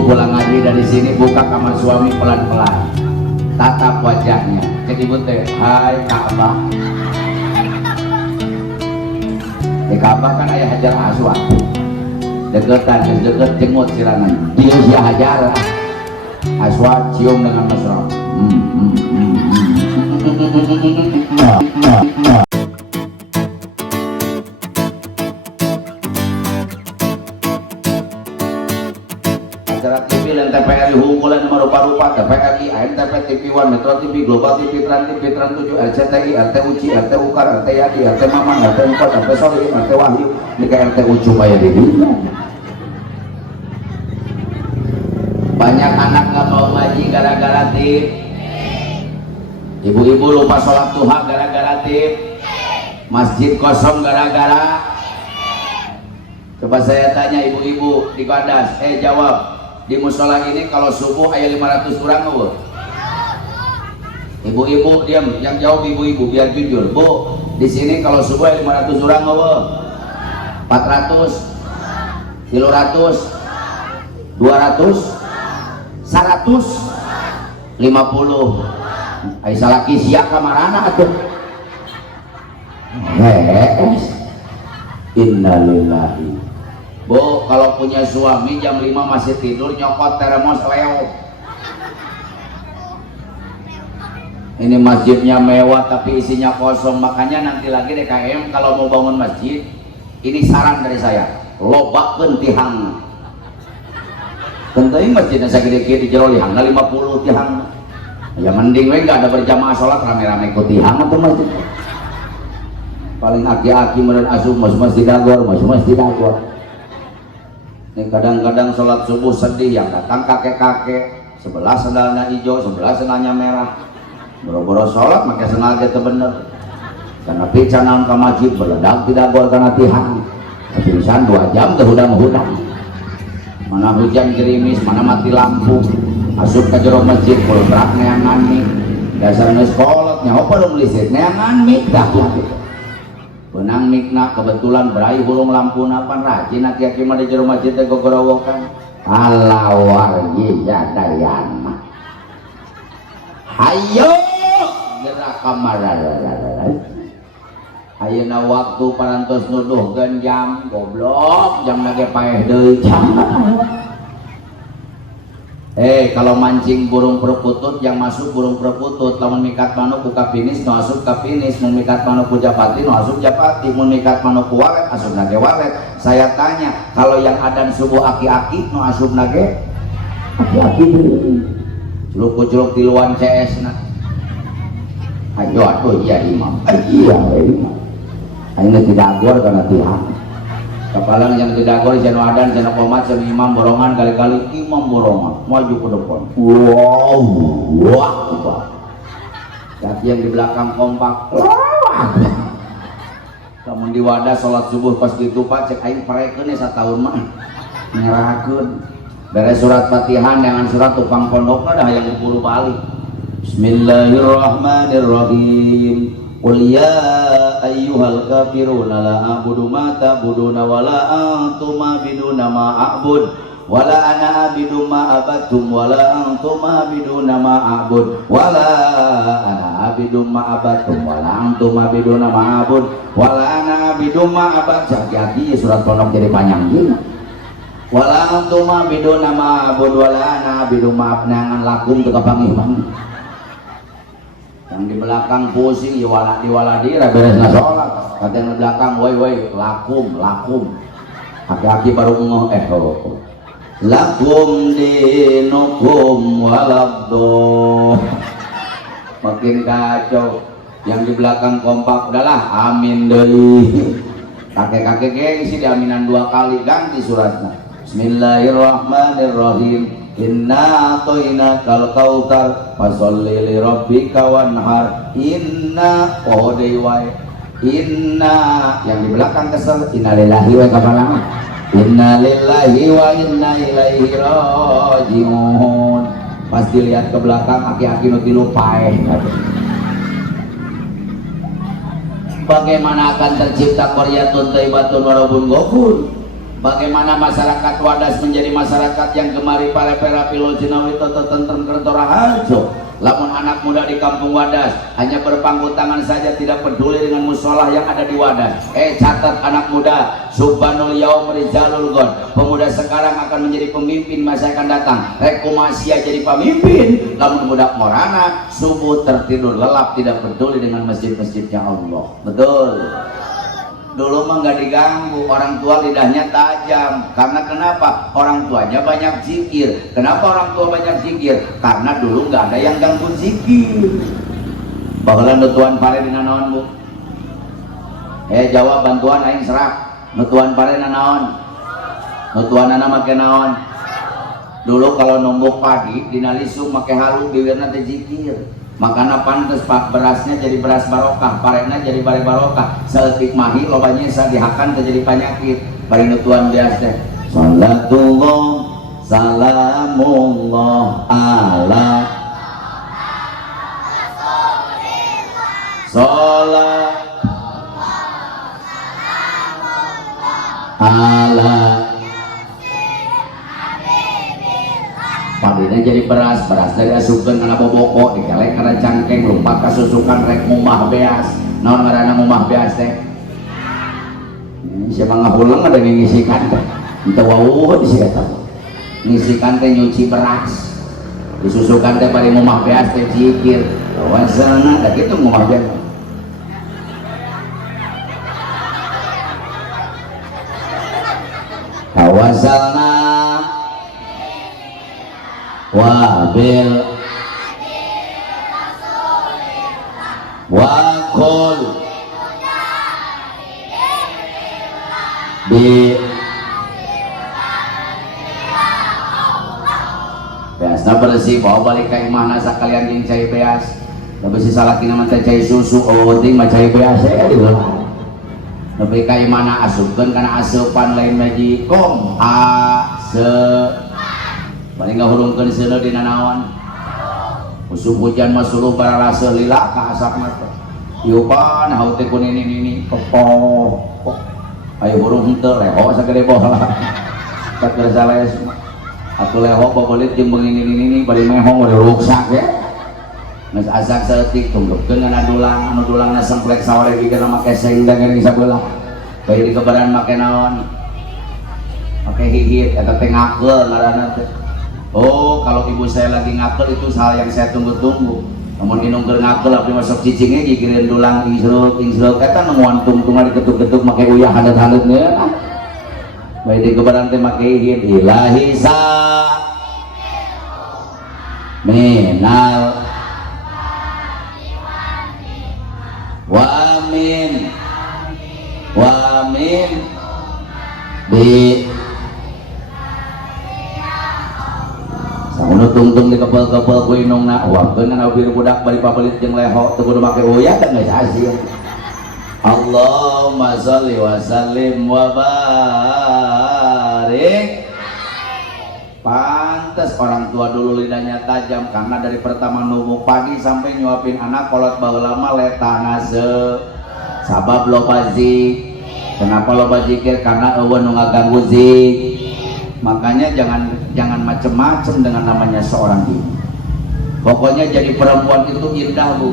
Ibu pulang ngaji dari sini buka kamar suami pelan-pelan, tatap wajahnya. Cek ibu teh, hai Ka'bah. Di Ka'bah kan ayah Hajar Aswad. Deketan, deket jengut sirangan. Dia si Hajar Aswad cium dengan mesra. Acara TV dan TVRI hungkulan rupa-rupa TVRI, ANTV, TV1, Metro TV, Global TV, Trans TV, Trans 7, RCTI, RT Uci, RT Ukar, RT Yadi, RT Mamang, RT Empat, RT Soli, RT Wahyu, ini kayak RT Ucu kayak di dunia. Banyak anak gak mau ngaji gara-gara tip. Ibu-ibu lupa sholat duha gara-gara tip. Masjid kosong gara-gara. Coba saya tanya ibu-ibu di Kadas, jawab. Di musola ini kalau subuh ayat 500 orang nggak? Ibu-ibu diam, yang jawab ibu-ibu biar jujur. Bu, di sini kalau subuh ayat 500 orang nggak? 400, 300, 200, 100, 50. Aisyah laki siap kamarana atuh. Innalillahi. Bu, kalau punya suami jam 5 masih tidur nyokot termos leo. Ini masjidnya mewah tapi isinya kosong, makanya nanti lagi DKM kalau mau bangun masjid, ini saran dari saya, lobakeun tihang. Tentunya masjidnya saya gede-gede di jero lihang 50 tihang. Ya mending we nggak ada berjamaah sholat rame-rame ikut tihang atau masjid. Paling aki-aki menurut asuh mas didagor, mas didagor. Ini kadang-kadang sholat subuh sedih, yang datang kakek-kakek, sebelah sendalnya hijau, sebelah sendalnya merah. Boro-boro sholat pakai sendal itu bener. Karena picanan ke masjid meledak tidak gol karena tihang. Kepisan 2 jam terhudang-hudang. Mana hujan gerimis, mana mati lampu. Asup ke jero masjid, kalau berak neangan mik. Dasarnya sekolotnya, apa dong listrik? Neangan mik dah gitu. Benang mikna kebetulan berai burung lampu napan rajin aki-aki mah di jero masjid teh gogorowokan. Alawargi jadayana. Hayo gerak kamar. Ayeuna waktu parantos nuduhkeun jam goblok, jam lagi paeh deui jam. Kalau mancing burung perkutut yang masuk burung perkutut, lamun mikat manuk ku kapinis nu asup kapinis, mun mikat manuk ku japati nu asup japati, mun mikat manuk ku walet asup nage walet. Saya tanya, kalau yang adan subuh aki-aki nu asup nage aki-aki deui. Culuk-culuk tiluan CS na. Ayo atuh iya imam. Iya imam. Ayeuna tidak agor kana tihang. Kapalang yang tidak gol jano adan jano komat jano imam borongan kali-kali imam borongan maju ke depan. Wow, wah, kaki yang di belakang kompak. Kamu di wadah sholat subuh pas gitu pak cek aing parekeun satahun mah nyerahkeun. Beres surat Fatihah dengan surat tukang pondokna dah yang buru balik. Bismillahirrahmanirrahim. Qul ya ayyuhal kafiruna la a'budu ma ta'buduna wa la antum a'biduna ma a'bud wa la ana a'budu ma abadtum wa la antum a'biduna ma a'bud wa la ana a'budu ma abadtum wa la antum a'biduna ma a'bud wa la ana a'budu ma abad. Jadi surat pondok jadi panjang gini. Wa la antum a'biduna ma a'bud wa la ana a'budu ma abnangan lakum teu kapangiman. Yang di belakang pusing diwaladi beresna sholat. Kata yang di belakang woi lakum aki-aki baru ngeh lakum dinukum walabdo. Makin kacau. Yang di belakang kompak udahlah amin deui. Kakek-kakek gengsi diaminan 2 kali ganti suratnya. Bismillahirrahmanirrahim. Inna atoina kal kautsar fasholli li rabbika wanhar. Inna wae. Inna yang di belakang kesel innalillahi wa inna innalillahi wa inna ilaihi rajiun. Pas dilihat ke belakang aki-aki nu tilu paeh. Bagaimana akan tercipta qaryatun thayyibatun wa rabbun ghafur? Bagaimana masyarakat Wadas menjadi masyarakat yang gemari pare-pera pilo jinawi toto tentrem kertora harjo. Lamun anak muda di kampung Wadas hanya berpangku tangan saja, tidak peduli dengan musola yang ada di Wadas. Catat anak muda, subhanul yaum rijalul ghad. Pemuda sekarang akan menjadi pemimpin masa akan datang. Rekomasi jadi pemimpin. Lamun budak morana subuh tertidur lelap, tidak peduli dengan masjid-masjidnya Allah. Betul. Dulu mah nggak diganggu, orang tua lidahnya tajam. Karena kenapa? Orang tuanya banyak zikir. Kenapa orang tua banyak zikir? Karena dulu nggak ada yang ganggu zikir. Bakalan nutuan pare dina naon bu? Jawab bantuan aing serak. Nutuan pare dina naon? Nutuan anak make naon? Dulu kalau nombok padi dina lisung make halu bibirna teh zikir. Makanya pantes pak berasnya jadi beras barokah, parena jadi bare barokah. Saeutik mahi lobanya sadihakan terjadi penyakit. Bari nutuan biasa. Salatullah salamullah ala salat ala padina jadi beras dari asupkeun kana boboko dikelek kana cangkeng lumpat kasusukan rek mumah beas. Naon ngaranna mumah beas teh? Siapa ngahulang ada ngisikan teh. Itu wawuh di eta. Ngisikan teh nyuci beras. Disusukan teh bari mumah beas teh zikir. Wasana da kitu mumah beas. Tawasalna wabil wakul bi beasna bersih bawa balik ka imahna sakalian jeung cai beas. Tapi si salaki nama teh cai susu penting mah cai beas ya diulang. Tapi ka imahna asupkeun kana asupan lain majikom paling ngahurungkeun seuneu dina naon? Musuh hujan mah suruh bararasa lila ka asapna teh. Yupan hau teh ku nini kepoh. Ayo burung henteu leho sagede bola. Tak kerasa les. Atuh leho babelit jeung beungi bari mehong bari ruksak ya. Geus asak saeutik tunggupkeun kana dulang, anu dulangna semplek saware dikeuna make sendang di sabelah. Bae di kebaran make naon? Make hihit eta teh ngakeul ngaranna teh. Oh, kalau ibu saya lagi ngakel itu hal yang saya tunggu-tunggu. Namun dinungker ngakel abdi masuk cicingnya gigireun dulang ingsluk eta nemuan tungtungan diketuk-ketuk make uyah hadet-hadetnya. Bae di kebaran teh make hihit ilahi sa minal wa amin bi saunu tungtung di kepel-kepel ku inungna uangkeun kana biru budak bari pabelit jeung leho teu kudu make uyah dan geus hasil. Allahumma shalli wa sallim wa barik. Pantes orang tua dulu lidahnya tajam karena dari pertama nunggu pagi sampai nyuapin anak kolot baheula mah letana sabab loba zik. Kenapa loba zikir? Karena eueun nu ngaganggu zik. Makanya jangan macem-macem dengan namanya seorang ibu. Pokoknya jadi perempuan itu indah bu.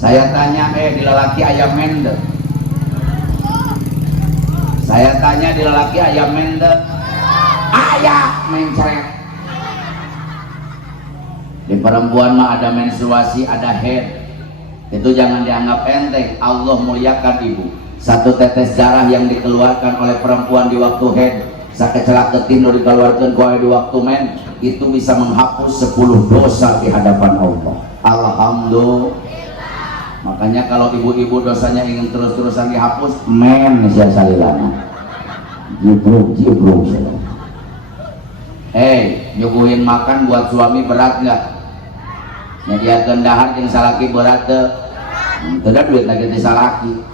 Saya tanya di lelaki ayam mende. Saya tanya di lelaki ayam mende. Ayah mencret. Di perempuan mah ada menstruasi, ada head. Itu jangan dianggap enteng. Allah muliakan ibu. Satu tetes darah yang dikeluarkan oleh perempuan di waktu head, sakecelak ketin nu dikeluarkan di waktu men, itu bisa menghapus 10 dosa di hadapan Allah. Alhamdulillah. Makanya kalau ibu-ibu dosanya ingin terus-terusan dihapus, men sia salilana. Jibrung sia. Nyuguhin makan buat suami berat nggak? Nyediakeun dahar jeung salaki berat teu? Teu da duit lagi ti salaki.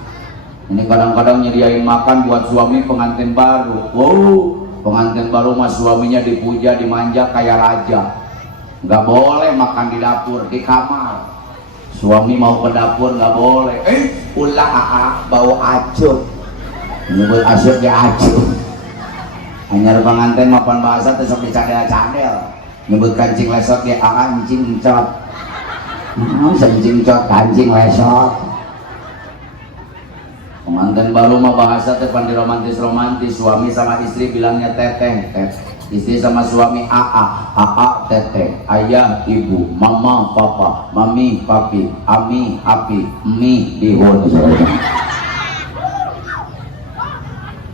Ini kadang-kadang nyediain makan buat suami pengantin baru. Wow, pengantin baru mah suaminya dipuja, dimanja kayak raja. Nggak boleh makan di dapur, di kamar. Suami mau ke dapur nggak boleh. Ulah bau acuh. Ini buat asyik ya acuh. Anyar pengantin mapan bahasa teh sok dicadel-cadel. Nyebut kancing lesot ge anjing cot. Anjing cot kancing lesot. Pengantin baru mah bahasa teh pandi romantis, suami sama istri bilangnya teteh, istri sama suami aa, teteh, ayah, ibu, mama, papa, mami, papi, ami, api, mi, bihun.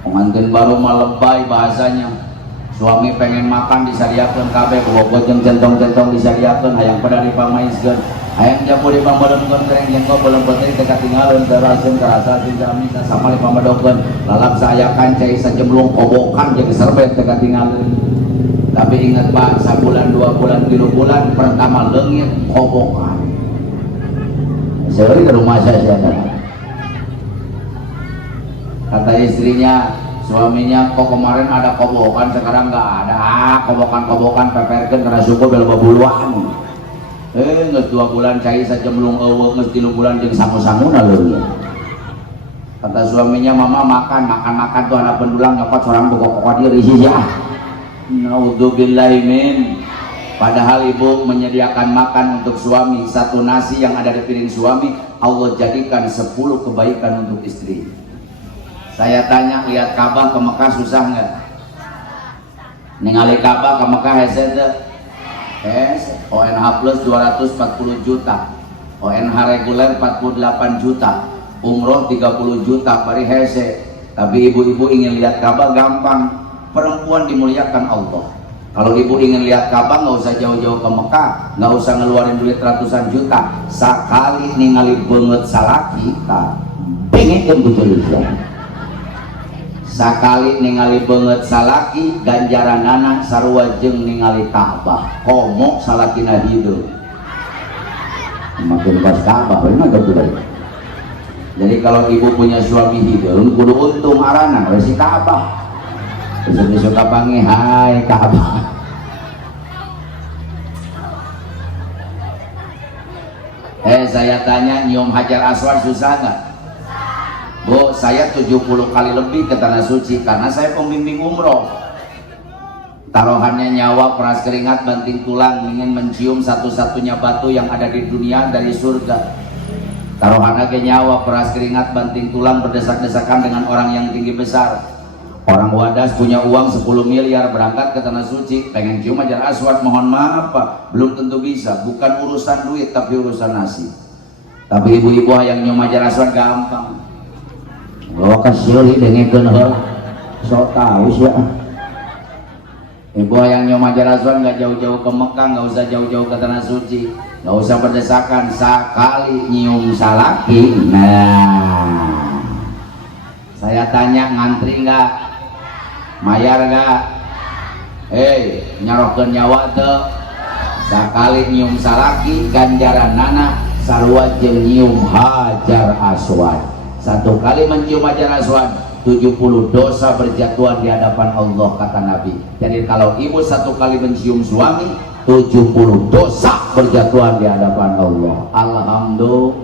Pengantin baru mah lebay bahasanya, suami pengen makan disariakeun kabeh, bobot jeung centong-centong disariakeun, hayang pada dipamaiskeun. Hayang jamu di pambadeungkeun kereng jengkol belum penting teh katinggalun teraseun karasa jami sama di pambadeungkeun lalap sayakan cai sajemlung kobokan jeung serbet teh katinggalun. Tapi ingat Pak, sabulan 2 bulan 3 bulan pertama leungit kobokan. Seuri ke rumah saya kata istrinya, suaminya kok kemarin ada kobokan sekarang nggak ada. Kobokan peperkeun karena suku bel babuluan. Nges 2 bulan cai sajemlung eueuh nges 3 bulan jeung sangu-sanguna leuwih. Kata suaminya, mama makan tuh anak pendulang nyokot sorang bokok-bokok dia risi ya. Naudzubillahi min. Padahal ibu menyediakan makan untuk suami, satu nasi yang ada di piring suami Allah jadikan 10 kebaikan untuk istri. Saya tanya, lihat Ka'bah ke Mekah susah nggak? Ningali Ka'bah ke Mekah hese teh? ONH plus 240 juta, ONH reguler 48 juta, umroh 30 juta pari hese. Tapi ibu-ibu ingin lihat Ka'bah gampang, perempuan dimuliakan Allah. Kalau ibu ingin lihat Ka'bah nggak usah jauh-jauh ke Mekah, nggak usah ngeluarin duit ratusan juta, sekali ningali banget salaki tak pengen betul Islam. Sakali ningali banget salaki ganjaranana sarua jeung ningali Ka'bah komo salakina hidup makin pas Ka'bah bener betul. Jadi kalau ibu punya suami hidup kudu untung arana si Ka'bah besok-besok kapangi hai Ka'bah. Saya tanya, nyium Hajar Aswad susah nggak? Bu, saya 70 kali lebih ke Tanah Suci karena saya pembimbing umroh. Taruhannya nyawa, peras keringat, banting tulang, ingin mencium satu-satunya batu yang ada di dunia dari surga. Taruhannya ke nyawa, peras keringat, banting tulang, berdesak-desakan dengan orang yang tinggi besar. Orang wadas punya uang 10 miliar berangkat ke Tanah Suci, pengen cium Hajar Aswad, mohon maaf Pak, belum tentu bisa. Bukan urusan duit tapi urusan nasi. Tapi ibu-ibu yang nyium Hajar Aswad gampang. Bawa kasih dengekeun heuh sok tahu sih ya. Ibu yang nyium Hajar Aswad nggak jauh-jauh ke Mekah, nggak usah jauh-jauh ke Tanah Suci, nggak usah berdesakan, sekali nyium salaki. Nah, saya tanya, ngantri nggak, mayar nggak? Nyarokeun nyawa teu, sekali nyium salaki ganjaran nana sarua jeung nyium Hajar Aswad. Satu kali mencium Hajar Aswad 70 dosa berjatuhan di hadapan Allah kata Nabi. Jadi kalau ibu satu kali mencium suami 70 dosa berjatuhan di hadapan Allah. Alhamdulillah.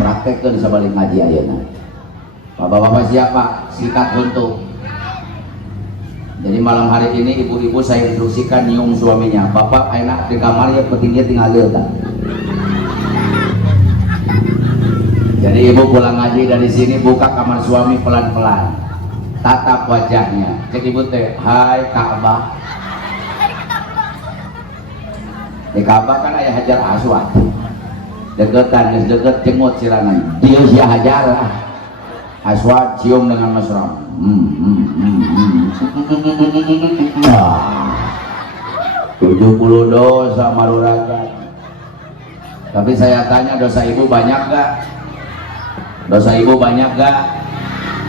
Praktekkan sabalik ngaji ayeuna. Bapak-bapak siapa? Sikat untuk. Jadi malam hari ini ibu-ibu saya instruksikan nyium suaminya. Bapak enak di kamar ya petingnya tinggal lihat. Jadi ibu pulang ngaji dari sini buka kamar suami pelan-pelan, tatap wajahnya. Cek ibu teh, hai Ka'bah. Di Ka'bah kan ayah Hajar Aswad. Deketan, deket jenggot sirangan. Dia si Hajar Aswad cium dengan mesra. 70 dosa maruragan. Tapi saya tanya, dosa ibu banyak gak? Dosa ibu banyak gak?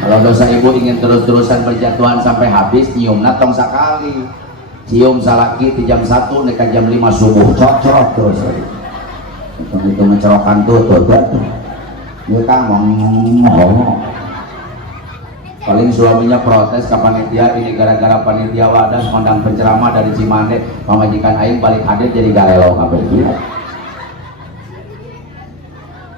Kalau dosa ibu ingin terus-terusan berjatuhan sampai habis, nyium natong sekali. Cium salaki di jam 1 nekat jam 5 subuh cocok terus. Itu ngecerokan tuh dia kan ngomong. Paling suaminya protes ke panitia, ini gara-gara panitia wadas mondang penceramah dari Cimande, pamajikan aing balik hadir jadi galelo kabeh.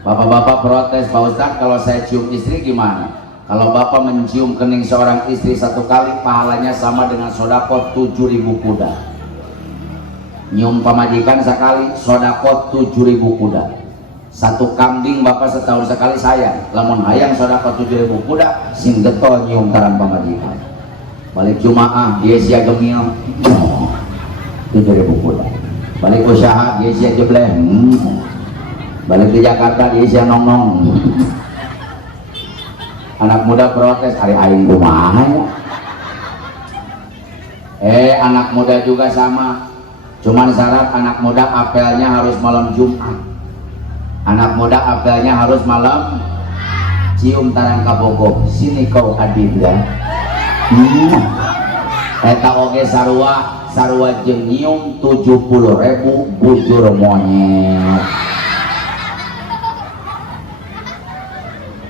Bapak-bapak protes, Pak Ustadz kalau saya cium istri gimana? Kalau bapak mencium kening seorang istri satu kali, pahalanya sama dengan sodakot 7.000 kuda. Nyium pamajikan sekali, sodakot 7.000 kuda. Satu kambing bapak setahun sekali sayang. Lamun hayang sodakot 7.000 kuda, sing getol nyium taran pamajikan. Balik Jumaah, dia sia gemil, 7.000 kuda. Balik usaha, dia sia jebleh. Balik di Jakarta, dia sia nong-nong. Anak muda protes, hari aing kumaha ya. Anak muda juga sama, cuman syarat anak muda apelnya harus malam Jumat. Anak muda apelnya harus malam. Cium tangan kabogoh, sini kau adib ya. Eta oge sarua jeung nyium 70.000 bujur monyet.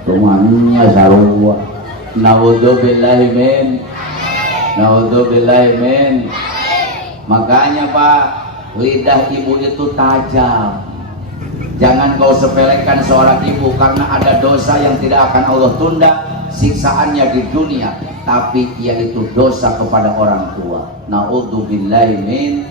Rumahnya sarua. Naudzubillahi min. Makanya Pak, lidah ibu itu tajam. Jangan kau sepelekan seorang ibu, karena ada dosa yang tidak akan Allah tunda siksaannya di dunia, tapi yaitu dosa kepada orang tua. Naudzubillahi min